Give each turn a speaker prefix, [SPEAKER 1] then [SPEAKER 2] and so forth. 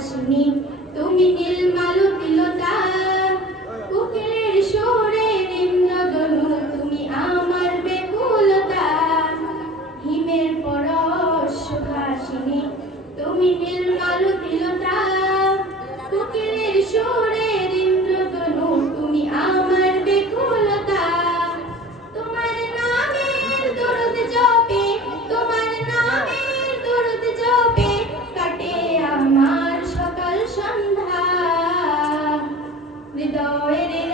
[SPEAKER 1] হাসিনি তুমি নীল মালো তিলতা কুকিলের সুরে নিম্ন দনু তুমি আমার বেকুলতা। হিমের পর হাসিনি তুমি নীল with the waiting.